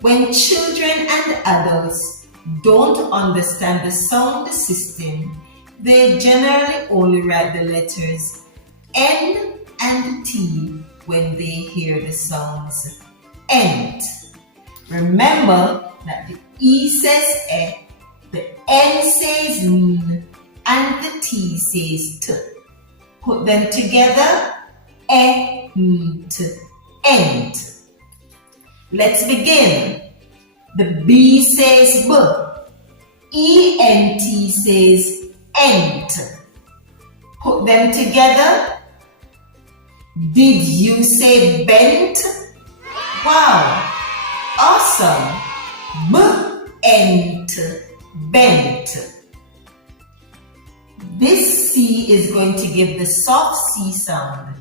When children and adults don't understand the sound system, they generally only write the letters N and T when they hear the sounds ent. Remember that the E says E, the N says N, and the T says T. Put them together, ent, ent. Let's begin. The B says B, ENT says ent. Put them together. Did you say bent? Wow, awesome. B-ent, bent. This C is going to give the soft C sound.